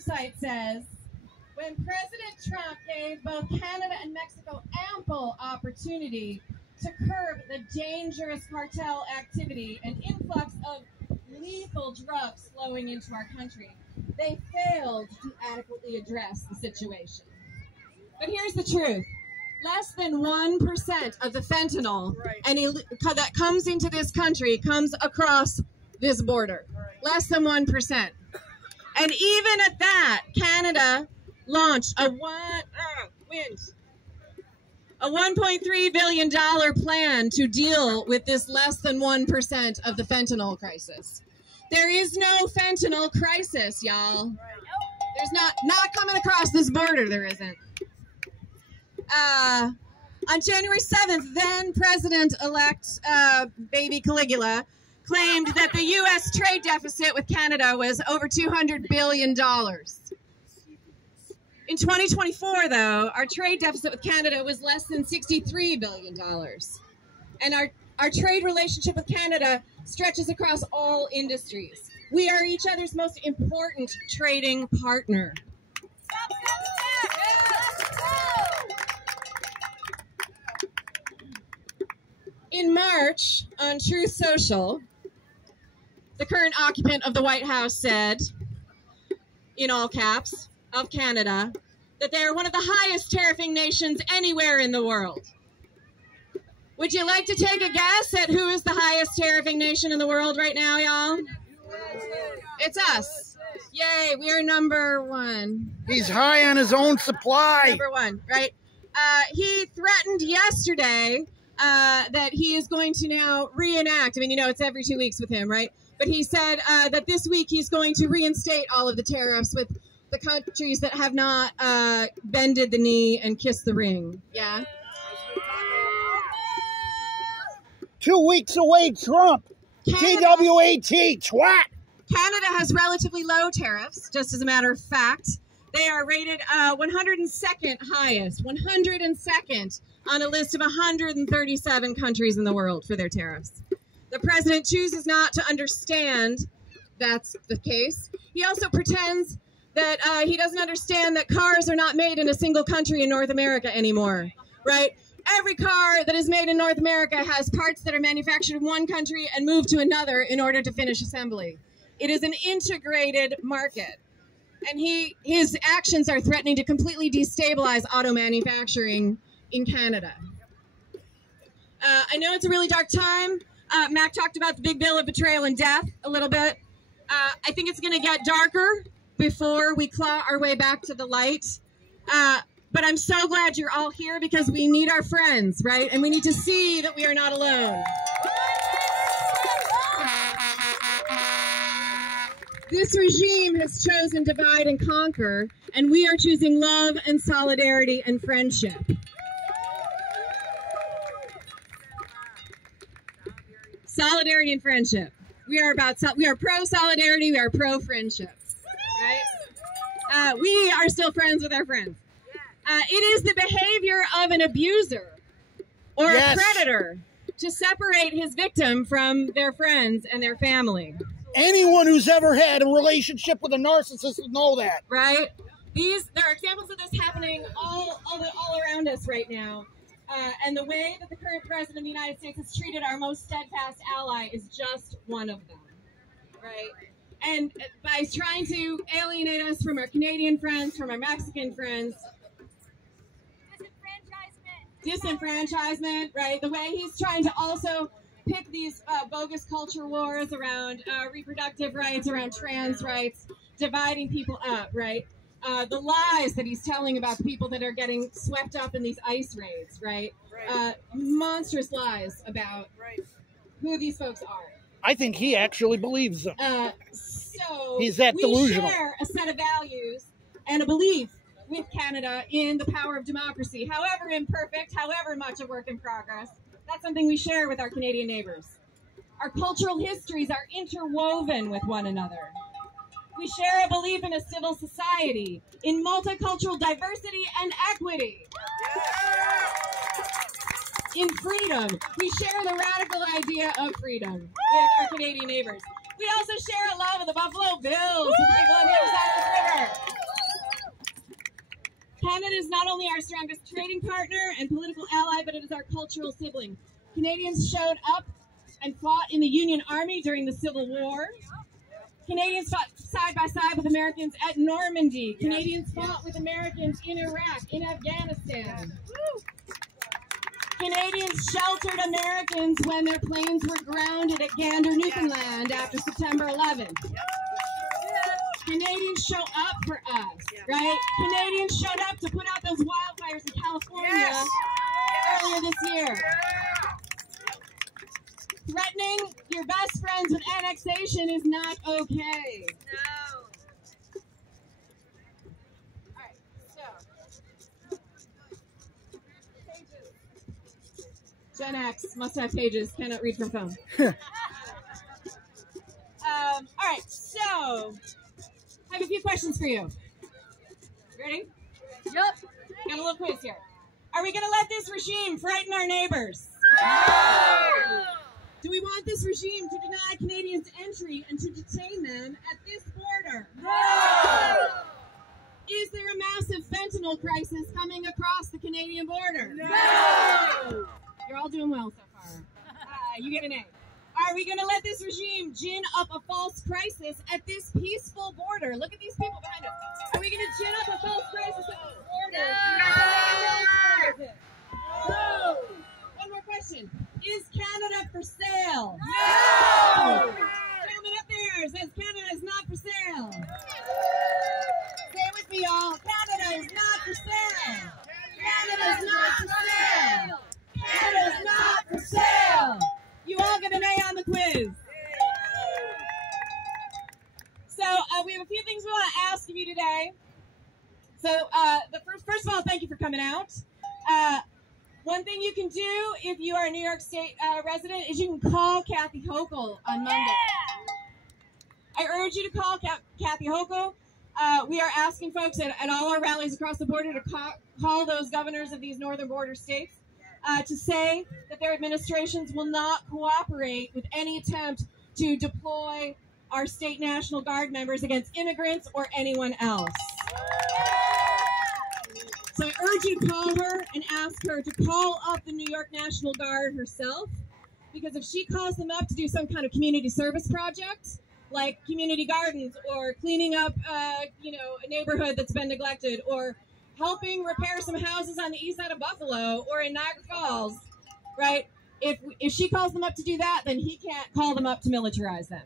website says, when President Trump gave both Canada and Mexico ample opportunity to curb the dangerous cartel activity and influx of lethal drugs flowing into our country, they failed to adequately address the situation. But here's the truth. Less than 1% of the fentanyl that comes into this country comes across this border. Less than 1%. And even at that, Canada launched a $1.3 billion plan to deal with this less than 1% of the fentanyl crisis. There is no fentanyl crisis, y'all. There's not coming across this border, there isn't. On January 7th, then President-elect Baby Caligula claimed that the U.S. trade deficit with Canada was over $200 billion. In 2024, though, our trade deficit with Canada was less than $63 billion. And our trade relationship with Canada stretches across all industries. We are each other's most important trading partner. In March, on Truth Social, the current occupant of the White House said, in all caps, of Canada, that they are one of the highest tariffing nations anywhere in the world. Would you like to take a guess at who is the highest tariffing nation in the world right now, y'all? It's us. Yay, we are number one. He's high on his own supply. Number one, right? He threatened yesterday that he is going to now reenact. I mean, you know, it's every 2 weeks with him, right? But he said that this week he's going to reinstate all of the tariffs with the countries that have not bended the knee and kissed the ring. Yeah? 2 weeks away, Trump. TWAT, twat. Canada has relatively low tariffs, just as a matter of fact. They are rated 102nd highest, 102nd on a list of 137 countries in the world for their tariffs. The president chooses not to understand that's the case. He also pretends that he doesn't understand that cars are not made in a single country in North America anymore, right? Every car that is made in North America has parts that are manufactured in one country and moved to another in order to finish assembly. It is an integrated market. And his actions are threatening to completely destabilize auto manufacturing in Canada. I know it's a really dark time. Mac talked about the big bill of betrayal and death a little bit. I think it's going to get darker before we claw our way back to the light. But I'm so glad you're all here because we need our friends, right? And we need to see that we are not alone. This regime has chosen divide and conquer, and we are choosing love and solidarity and friendship. Solidarity and friendship. We are pro-solidarity, we are pro-friendship, right? We are still friends with our friends. It is the behavior of an abuser or a predator to separate his victim from their friends and their family. Anyone who's ever had a relationship with a narcissist will know that. Right? There are examples of this happening all around us right now. And the way that the current president of the United States has treated our most steadfast ally is just one of them. Right? And by trying to alienate us from our Canadian friends, from our Mexican friends, disenfranchisement, right? The way he's trying to also pick these bogus culture wars around reproductive rights, around trans rights, dividing people up, right? The lies that he's telling about the people that are getting swept up in these ICE raids, right? Monstrous lies about who these folks are. I think he actually believes them. So he's that delusional. We share a set of values and a belief with Canada in the power of democracy, however imperfect, however much a work in progress. That's something we share with our Canadian neighbors. Our cultural histories are interwoven with one another. We share a belief in a civil society, in multicultural diversity and equity. In freedom. We share the radical idea of freedom with our Canadian neighbors. We also share a love of the Buffalo Bills, the people on the other side of the river. Canada is not only our strongest trading partner and political ally, but it is our cultural sibling. Canadians showed up and fought in the Union Army during the Civil War. Canadians fought side by side with Americans at Normandy. Canadians fought with Americans in Iraq, in Afghanistan. Canadians sheltered Americans when their planes were grounded at Gander, Newfoundland after September 11th. Canadians show up for us, right? Canadians showed up to put out those wildfires in California earlier this year. Threatening your best friends with annexation is not okay. No. All right, so pages. Gen X must have pages, cannot read from phone. All right, so I have a few questions for you. Ready? Yep. Got a little quiz here. Are we going to let this regime frighten our neighbors? No. Do we want this regime to deny Canadians entry and to detain them at this border? No. Is there a massive fentanyl crisis coming across the Canadian border? No. You're all doing well so far. You get an A. Are we going to let this regime gin up a false crisis at this peaceful border? Look at these people behind us. Are we going to gin up a false crisis at this border? No. One more question. Is Canada for sale? No. Gentleman up there says Canada is not for sale. Say it with me, y'all. Canada is not for sale. Canada is not for sale. Canada is not for sale. You all get an A on the quiz. So we have a few things we want to ask of you today. So first of all, thank you for coming out. One thing you can do if you are a New York State resident is you can call Kathy Hochul on Monday. I urge you to call Kathy Hochul. We are asking folks at all our rallies across the border to call those governors of these northern border states to say that their administrations will not cooperate with any attempt to deploy our state National Guard members against immigrants or anyone else. So I urge you to call her and ask her to call up the New York National Guard herself, because if she calls them up to do some kind of community service project, like community gardens or cleaning up, a neighborhood that's been neglected, or helping repair some houses on the east side of Buffalo or in Niagara Falls, right? If she calls them up to do that, then he can't call them up to militarize them.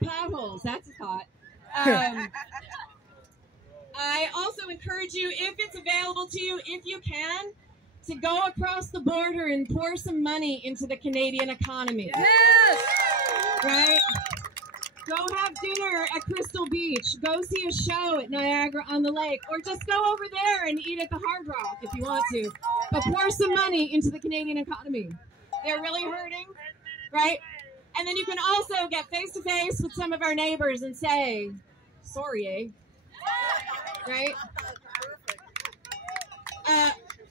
Potholes, that's a thought. I also encourage you, if it's available to you, if you can, to go across the border and pour some money into the Canadian economy. Yes. Right? Go have dinner at Crystal Beach. Go see a show at Niagara on the Lake. Or just go over there and eat at the Hard Rock if you want to. But pour some money into the Canadian economy. They're really hurting, right? And then you can also get face-to-face with some of our neighbors and say, sorry, eh? Right?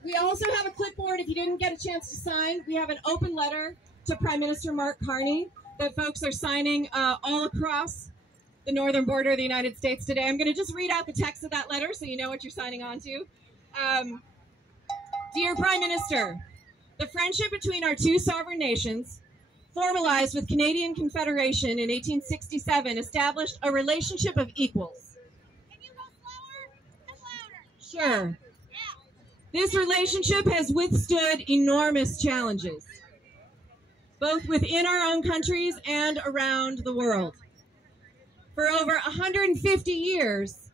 We also have a clipboard. If you didn't get a chance to sign, we have an open letter to Prime Minister Mark Carney that folks are signing all across the northern border of the United States today. I'm going to just read out the text of that letter so you know what you're signing on to. Dear Prime Minister, the friendship between our two sovereign nations, formalized with Canadian Confederation in 1867, established a relationship of equals. Can you go slower and louder? Sure. This relationship has withstood enormous challenges, both within our own countries and around the world. For over 150 years,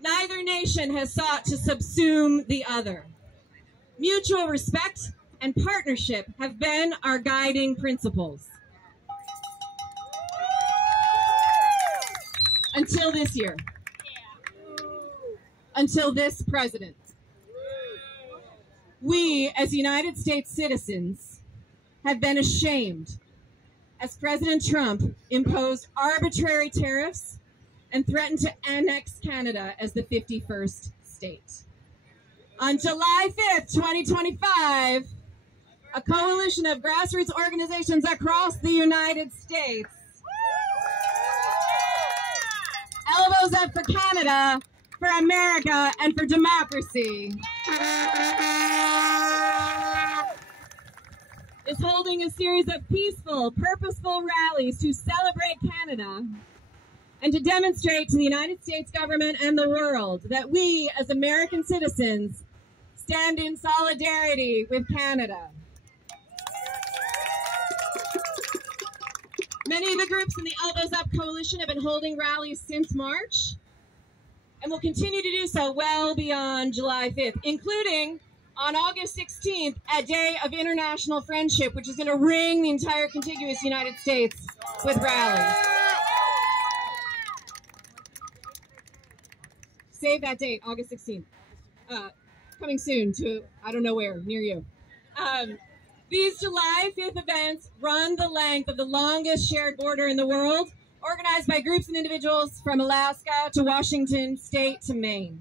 neither nation has sought to subsume the other. Mutual respect and partnership have been our guiding principles. Until this year. Until this president. We, as United States citizens, have been ashamed as President Trump imposed arbitrary tariffs and threatened to annex Canada as the 51st state. On July 5th, 2025, a coalition of grassroots organizations across the United States. Elbows up for Canada, for America, and for democracy. Is holding a series of peaceful, purposeful rallies to celebrate Canada and to demonstrate to the United States government and the world that we, as American citizens, stand in solidarity with Canada. Many of the groups in the Elbows Up Coalition have been holding rallies since March and will continue to do so well beyond July 5th, including on August 16th, a day of international friendship, which is going to ring the entire contiguous United States with rallies. Save that date, August 16th. Coming soon to, I don't know where, near you. These July 5th events run the length of the longest shared border in the world, organized by groups and individuals from Alaska to Washington State to Maine.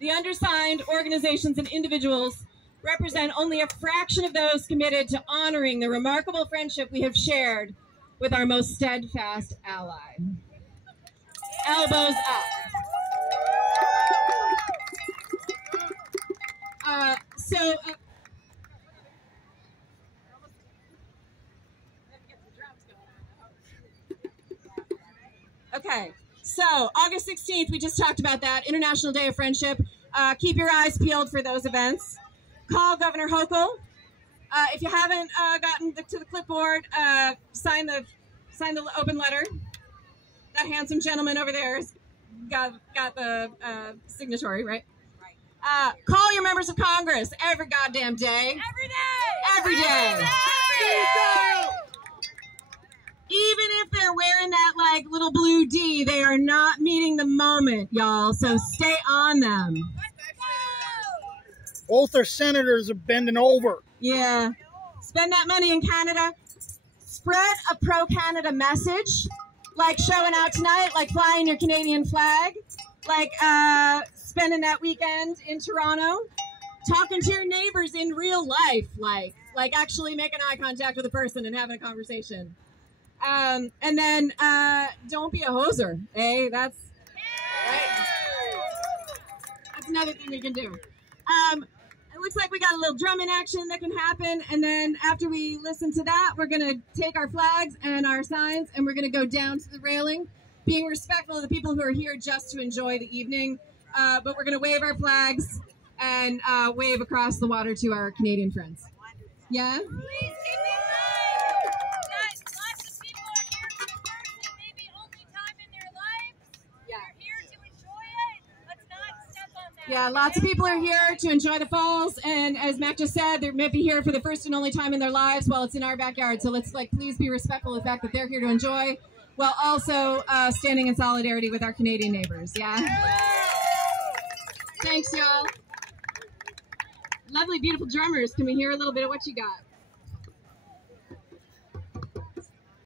The undersigned organizations and individuals represent only a fraction of those committed to honoring the remarkable friendship we have shared with our most steadfast ally. Elbows up. Okay, so August 16th, we just talked about that, International Day of Friendship. Keep your eyes peeled for those events. Call Governor Hochul. If you haven't gotten to the clipboard, sign the open letter. That handsome gentleman over there's got the signatory, right? Call your members of Congress every goddamn day. Every day! Every day! Every day! Even if they're wearing that, like, little blue D, they are not meeting the moment, y'all. So stay on them. Both their senators are bending over. Yeah. Spend that money in Canada. Spread a pro-Canada message, like showing out tonight, like flying your Canadian flag, like spending that weekend in Toronto, talking to your neighbors in real life, like actually making eye contact with a person and having a conversation. And then don't be a hoser, eh? That's right. That's another thing we can do. It looks like we got a little drumming action that can happen, and then after we listen to that, we're gonna take our flags and our signs, and we're gonna go down to the railing, being respectful of the people who are here just to enjoy the evening. But we're gonna wave our flags and wave across the water to our Canadian friends. Yeah? Please keep in mind that lots of people are here for the first and maybe only time in their lives. Yeah. They're here to enjoy it. Let's not step on that. Yeah, lots of people are here to enjoy the falls, and as Mac just said, they may be here for the first and only time in their lives while it's in our backyard. So let's please be respectful of the fact that they're here to enjoy, while also standing in solidarity with our Canadian neighbors. Yeah. Thanks, y'all. Lovely, beautiful drummers. Can we hear a little bit of what you got?